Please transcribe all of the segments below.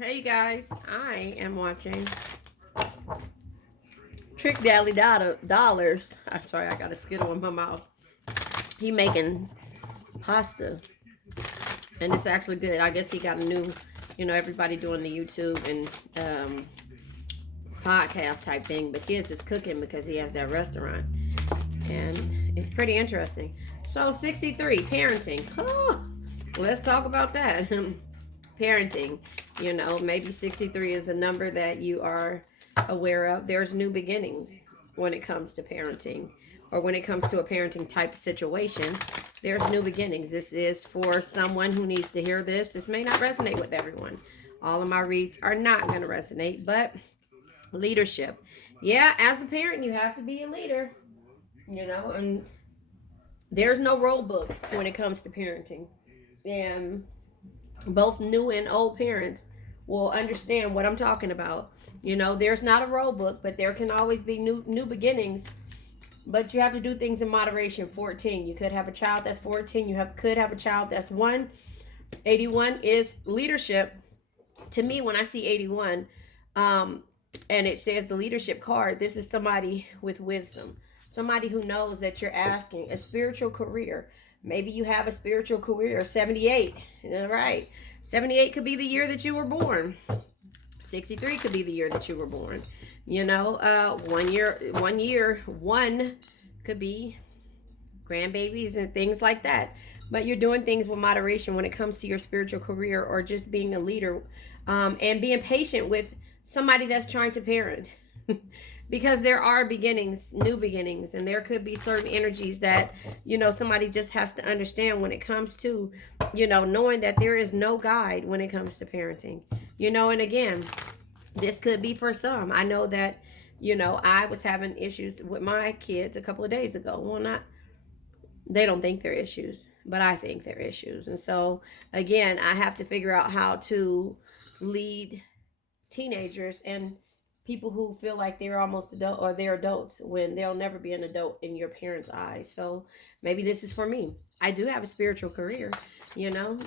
Hey guys, I am watching Trick Daddy Dollars. I'm sorry, I got a Skittle in my mouth. He making pasta, and it's actually good. I guess he got a new, everybody doing the YouTube and podcast type thing, but his is cooking because he has that restaurant, and it's pretty interesting. So 63, parenting. Oh, let's talk about that. Parenting. Maybe 63 is a number that you are aware of. There's new beginnings when it comes to parenting, or when it comes to a parenting type situation. There's new beginnings. This is for someone who needs to hear this. This may not resonate with everyone. All of my reads are not going to resonate, but leadership. Yeah, as a parent, you have to be a leader, and there's no rule book when it comes to parenting. And both new and old parents will understand what I'm talking about. There's not a rule book, but there can always be new beginnings. But you have to do things in moderation. 14. You could have a child that's 14. Could have a child that's 1. 81 is leadership. To me, when I see 81, and it says the leadership card, this is somebody with wisdom. Somebody who knows that you're asking a spiritual career. Maybe you have a spiritual career. 78. All right. 78 could be the year that you were born. 63 could be the year that you were born. 1 could be grandbabies and things like that. But you're doing things with moderation when it comes to your spiritual career, or just being a leader, and being patient with somebody that's trying to parent. Because there are beginnings, new beginnings, and there could be certain energies that, somebody just has to understand when it comes to, knowing that there is no guide when it comes to parenting. And again, this could be for some. I know that, I was having issues with my kids a couple of days ago. Well, they don't think they're issues, but I think they're issues. And so, again, I have to figure out how to lead teenagers and people who feel like they're almost adult, or they're adults, when they'll never be an adult in your parents' eyes. So maybe this is for me. I do have a spiritual career,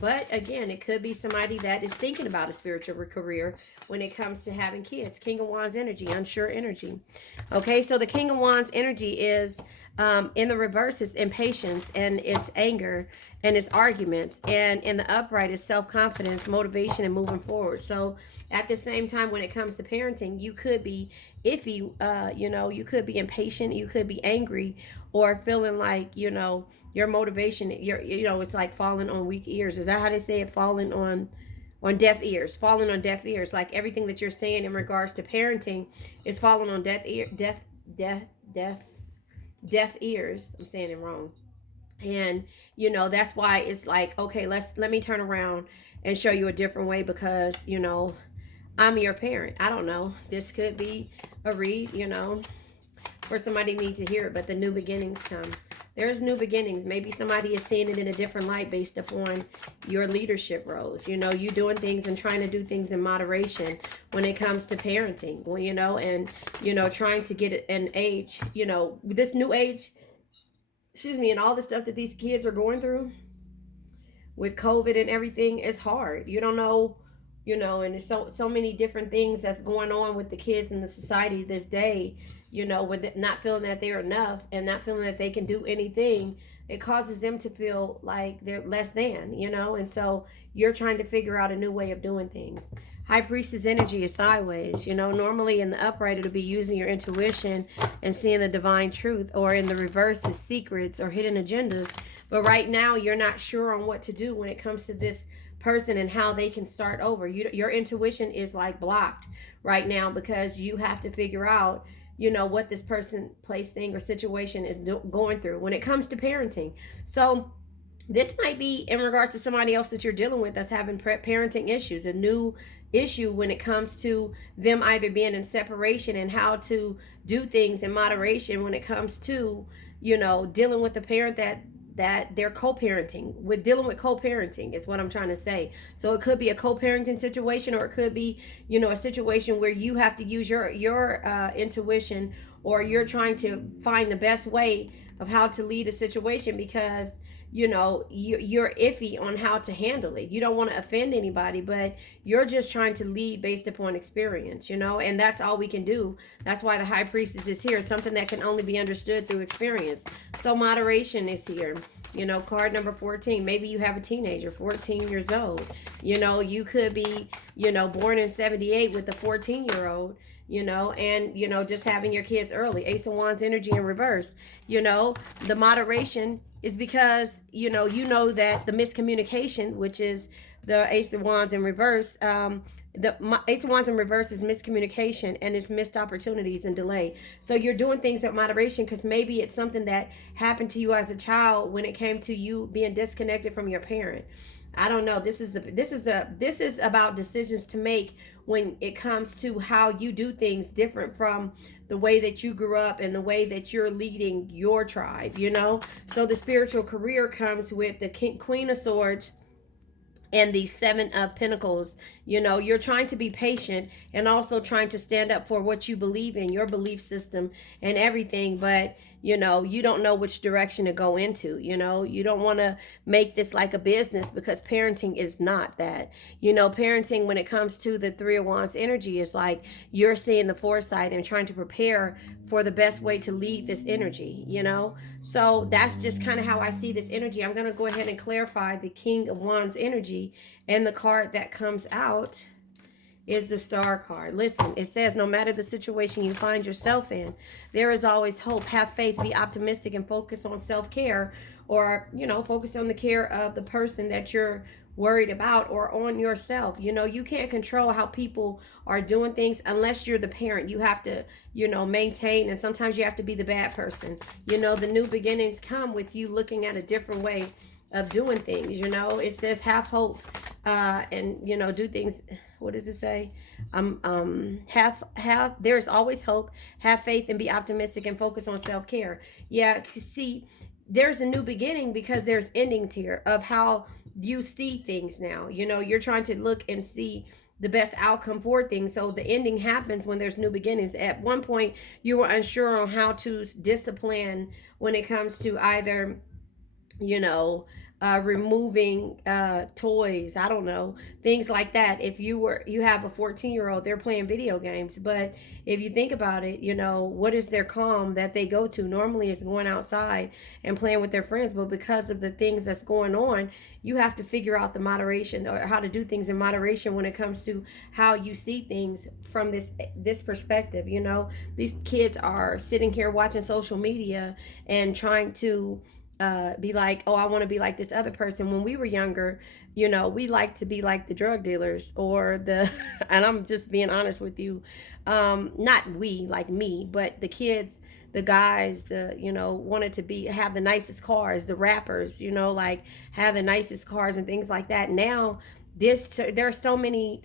but again, it could be somebody that is thinking about a spiritual career when it comes to having kids. King of Wands energy, unsure energy. Okay, so the King of Wands energy is, in the reverse, it's impatience, and it's anger, and it's arguments, and in the upright is self-confidence, motivation, and moving forward. So at the same time, when it comes to parenting, you could be iffy. You could be impatient, you could be angry, or feeling like, your motivation, it's like falling on weak ears. Is that how they say it? Falling on deaf ears. Falling on deaf ears. Like everything that you're saying in regards to parenting is falling on deaf ears. I'm saying it wrong. And that's why it's like, okay, let me turn around and show you a different way, because I'm your parent. I don't know. This could be a read, for somebody needs to hear it, but the new beginnings come. There's new beginnings. Maybe somebody is seeing it in a different light based upon your leadership roles. You doing things and trying to do things in moderation when it comes to parenting. Well, and, trying to get an age, this new age, and all the stuff that these kids are going through with COVID and everything is hard. You don't know, and there's so many different things that's going on with the kids in the society this day, with not feeling that they're enough and not feeling that they can do anything. It causes them to feel like they're less than, and so you're trying to figure out a new way of doing things. High Priestess energy is sideways. Normally in the upright, it'll be using your intuition and seeing the divine truth, or in the reverse is secrets or hidden agendas. But right now, you're not sure on what to do when it comes to this person and how they can start over. Your intuition is like blocked right now, because you have to figure out, what this person, place, thing, or situation is going through when it comes to parenting. So this might be in regards to somebody else that you're dealing with that's having parenting issues, a new issue when it comes to them either being in separation and how to do things in moderation when it comes to, dealing with the parent that they're co-parenting with. Dealing with co-parenting is what I'm trying to say. So it could be a co-parenting situation, or it could be, a situation where you have to use your intuition, or you're trying to find the best way of how to lead a situation, because you're iffy on how to handle it. You don't want to offend anybody, but you're just trying to lead based upon experience, and that's all we can do. That's why the high priestess is here, something that can only be understood through experience. So moderation is here. Card number 14. Maybe you have a teenager, 14 years old. You could be, born in 78 with a 14-year-old, and, just having your kids early. Ace of Wands energy in reverse. The moderation is because, that the miscommunication, which is the Ace of Wands in reverse, the Ace of Wands in reverse is miscommunication and it's missed opportunities and delay. So you're doing things with moderation because maybe it's something that happened to you as a child when it came to you being disconnected from your parent. I don't know. This is about decisions to make when it comes to how you do things different from the way that you grew up and the way that you're leading your tribe. So the spiritual career comes with the Queen of Swords and the Seven of Pentacles. You're trying to be patient and also trying to stand up for what you believe in, your belief system and everything, but you don't know which direction to go into. You don't want to make this like a business, because parenting is not that. Parenting, when it comes to the Three of Wands energy, is like you're seeing the foresight and trying to prepare for the best way to lead this energy. So that's just kind of how I see this energy. I'm going to go ahead and clarify the King of Wands energy, and the card that comes out is the Star card. Listen, it says no matter the situation you find yourself in, there is always hope. Have faith, be optimistic, and focus on self-care, or focus on the care of the person that you're worried about, or on yourself. You can't control how people are doing things unless you're the parent. You have to maintain, and sometimes you have to be the bad person. The new beginnings come with you looking at a different way of doing things. It says have hope, and do things. What does it say? Have there's always hope. Have faith and be optimistic and focus on self-care. Yeah, see, there's a new beginning because there's endings here of how you see things now. You're trying to look and see the best outcome for things. So the ending happens when there's new beginnings. At one point, you were unsure on how to discipline when it comes to either removing toys, I don't know, things like that. If you have a 14-year-old, they're playing video games, but if you think about it, what is their calm that they go to? Normally it's going outside and playing with their friends, but because of the things that's going on, you have to figure out the moderation, or how to do things in moderation when it comes to how you see things from this perspective. These kids are sitting here watching social media and trying to be like, oh, I want to be like this other person. When we were younger, we like to be like the drug dealers or the, and I'm just being honest with you, not we, like me, but the kids, the guys, wanted to have the nicest cars, the rappers, like have the nicest cars and things like that. Now, there are so many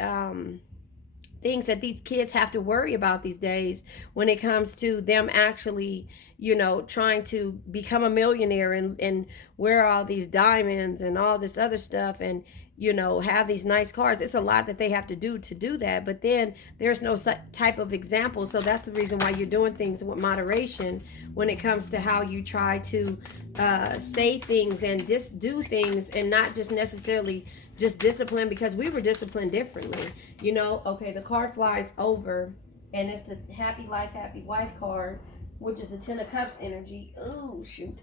things that these kids have to worry about these days when it comes to them actually trying to become a millionaire and wear all these diamonds and all this other stuff, and have these nice cars. It's a lot that they have to do that, but then there's no type of example. So that's the reason why you're doing things with moderation when it comes to how you try to say things and just do things, and not just necessarily just discipline, because we were disciplined differently. Okay, the card flies over, and it's the Happy Life, Happy Wife card, which is the Ten of Cups energy. Oh, shoot.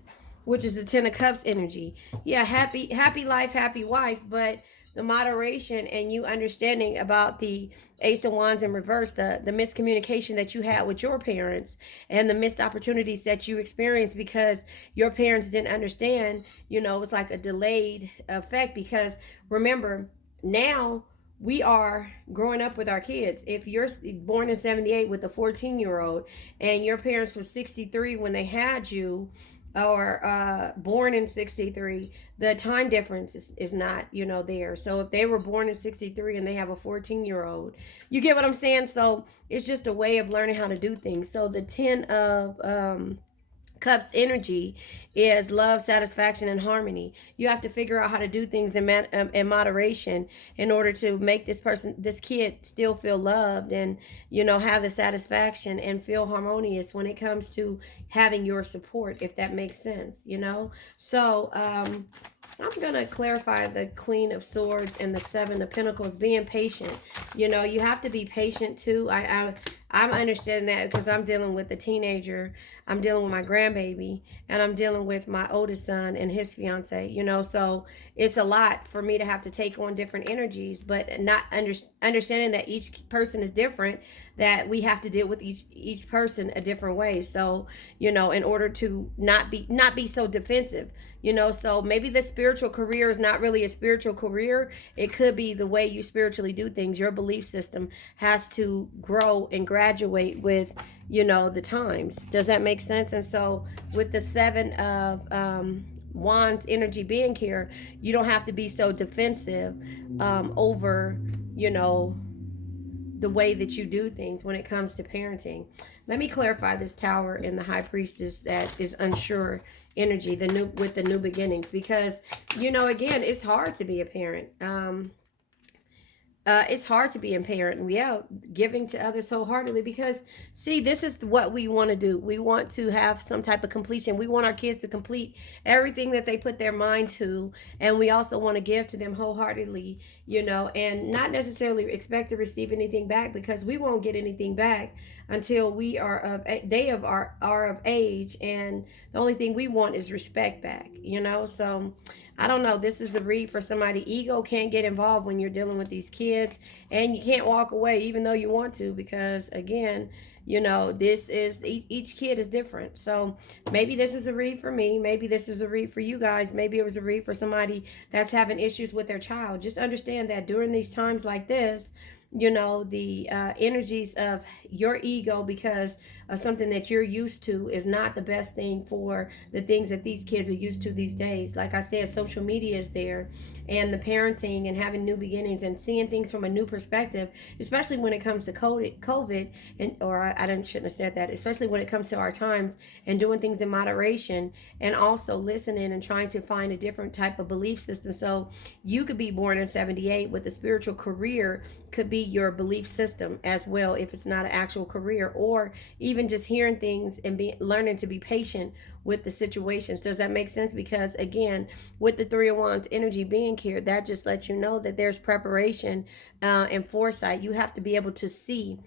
Which is the Ten of Cups energy. Yeah, happy life, happy wife, but the moderation and you understanding about the Ace of Wands in reverse, the miscommunication that you had with your parents and the missed opportunities that you experienced because your parents didn't understand. It's like a delayed effect, because remember, now we are growing up with our kids. If you're born in 78 with a 14-year-old and your parents were 63 when they had you, or born in 63, the time difference is not there. So if they were born in 63 and they have a 14-year-old, you get what I'm saying? So it's just a way of learning how to do things. So the 10 of Cups energy is love, satisfaction, and harmony. You have to figure out how to do things in moderation in order to make this kid, still feel loved and, have the satisfaction and feel harmonious when it comes to having your support, if that makes sense. So, I'm going to clarify the Queen of Swords and the Seven of Pentacles, being patient. You have to be patient too. I'm understanding that because I'm dealing with a teenager, I'm dealing with my grandbaby, and I'm dealing with my oldest son and his fiance, so it's a lot for me to have to take on different energies, but not understanding that each person is different, that we have to deal with each person a different way. So, in order to not be so defensive, so maybe the spiritual career is not really a spiritual career. It could be the way you spiritually do things. Your belief system has to grow and graduate with, the times. Does that make sense? And so with the Seven of Wands energy being here, you don't have to be so defensive over, the way that you do things when it comes to parenting. Let me clarify this Tower and the High Priestess that is unsure energy, with the new beginnings, because again, it's hard to be a parent. It's hard to be a parent. Yeah, giving to others wholeheartedly, because see, this is what we want to do. We want to have some type of completion. We want our kids to complete everything that they put their mind to, and we also want to give to them wholeheartedly, and not necessarily expect to receive anything back, because we won't get anything back until they are of age, and the only thing we want is respect back. So I don't know. This is a read for somebody. Ego can't get involved when you're dealing with these kids, and you can't walk away even though you want to, because again, this is each kid is different. So maybe this is a read for me. Maybe this is a read for you guys. Maybe it was a read for somebody that's having issues with their child. Just understand that during these times like this, the energies of your ego, because of something that you're used to, is not the best thing for the things that these kids are used to these days. Like I said, social media is there, and the parenting and having new beginnings and seeing things from a new perspective, especially when it comes to COVID, shouldn't have said that, especially when it comes to our times, and doing things in moderation, and also listening and trying to find a different type of belief system. So you could be born in 78 with a spiritual career, could be your belief system as well, if it's not an actual career, or even just hearing things and learning to be patient with the situations. Does that make sense? Because again, with the Three of Wands energy being here, that just lets you know that there's preparation and foresight. You have to be able to see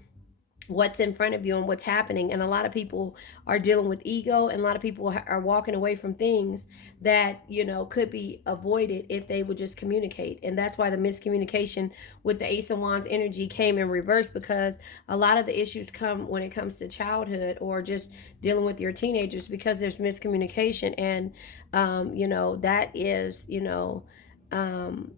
what's in front of you and what's happening. And a lot of people are dealing with ego, and a lot of people are walking away from things that could be avoided if they would just communicate. And that's why the miscommunication with the Ace of Wands energy came in reverse, because a lot of the issues come when it comes to childhood or just dealing with your teenagers, because there's miscommunication. And that is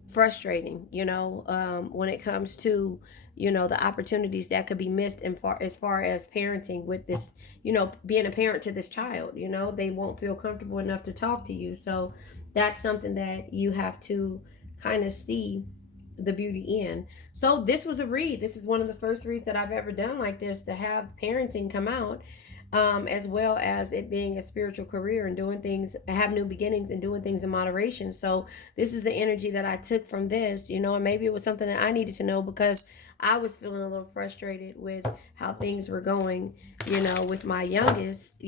frustrating when it comes to the opportunities that could be missed as far as parenting with this, being a parent to this child. They won't feel comfortable enough to talk to you. So that's something that you have to kind of see the beauty in. So this was a read. This is one of the first reads that I've ever done like this, to have parenting come out, as well as it being a spiritual career and doing things, have new beginnings and doing things in moderation. So this is the energy that I took from this, and maybe it was something that I needed to know, because I was feeling a little frustrated with how things were going, with my youngest,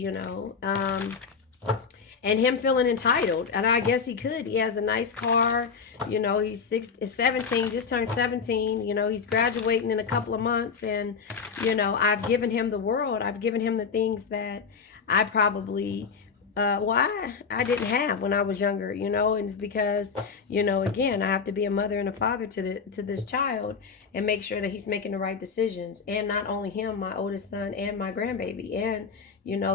and him feeling entitled. And I guess he could. He has a nice car. He's 17, just turned 17. He's graduating in a couple of months. And, I've given him the world. I've given him the things that I probably I didn't have when I was younger, and it's because, again, I have to be a mother and a father to this child and make sure that he's making the right decisions. And not only him, my oldest son and my grandbaby, and,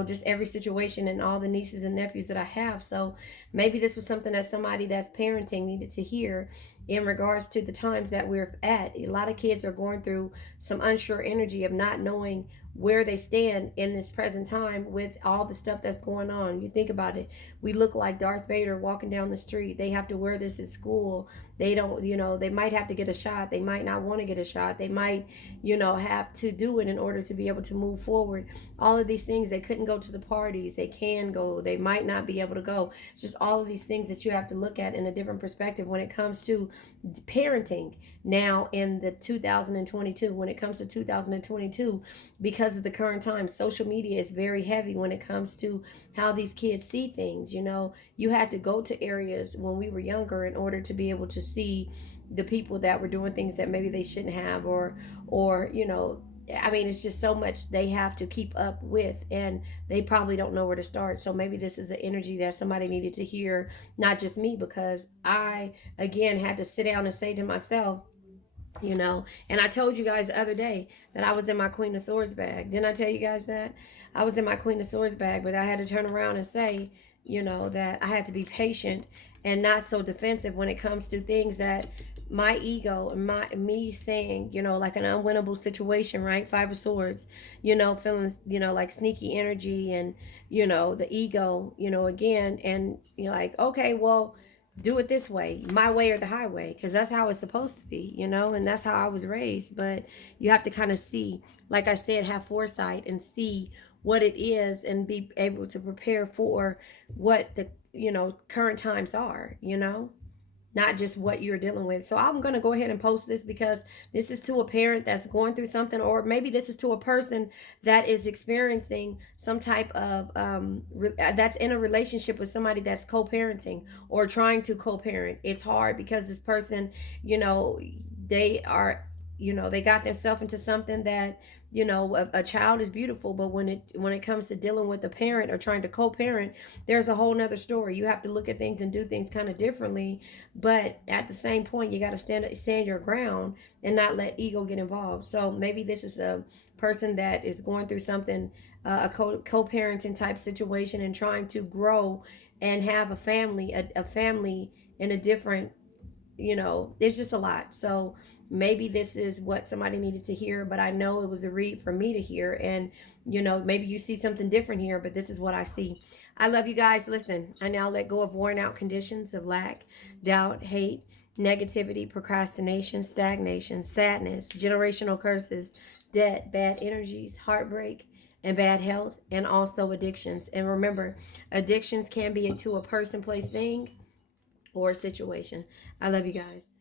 just every situation and all the nieces and nephews that I have. So maybe this was something that somebody that's parenting needed to hear in regards to the times that we're at. A lot of kids are going through some unsure energy of not knowing where they stand in this present time with all the stuff that's going on. You think about it. We look like Darth Vader walking down the street. They have to wear this at school. They don't, they might have to get a shot. They might not want to get a shot. They might, have to do it in order to be able to move forward. All of these things, they couldn't go to the parties. They can go. They might not be able to go. It's just all of these things that you have to look at in a different perspective when it comes to parenting now in the 2022. When it comes to 2022, because of the current times, social media is very heavy when it comes to how these kids see things. You had to go to areas when we were younger in order to be able to see the people that were doing things that maybe they shouldn't have, or I mean, it's just so much they have to keep up with, and they probably don't know where to start. So maybe this is the energy that somebody needed to hear, not just me, because I, again, had to sit down and say to myself, and I told you guys the other day that I was in my Queen of Swords bag. Didn't I tell you guys that? I was in my Queen of Swords bag, but I had to turn around and say, that I had to be patient and not so defensive when it comes to things that my ego and me saying, like an unwinnable situation, right? Five of Swords, feeling, like sneaky energy and, the ego, again, and you're like, okay, well, do it this way, my way or the highway, because that's how it's supposed to be, and that's how I was raised. But you have to kind of see, like I said, have foresight and see what it is and be able to prepare for what the, current times are, not just what you're dealing with. So I'm going to go ahead and post this because this is to a parent that's going through something, or maybe this is to a person that is experiencing some type of that's in a relationship with somebody that's co-parenting or trying to co-parent. It's hard because this person, they are, they got themselves into something that, a child is beautiful, but when it comes to dealing with a parent or trying to co-parent, there's a whole nother story. You have to look at things and do things kind of differently, but at the same point, you got to stand your ground and not let ego get involved. So maybe this is a person that is going through something, a co-parenting type situation, and trying to grow and have a family, a family in a different, there's just a lot. So maybe this is what somebody needed to hear, but I know it was a read for me to hear. And, maybe you see something different here, but this is what I see. I love you guys. Listen, I now let go of worn out conditions of lack, doubt, hate, negativity, procrastination, stagnation, sadness, generational curses, debt, bad energies, heartbreak, and bad health, and also addictions. And remember, addictions can be to a person, place, thing, or a situation. I love you guys.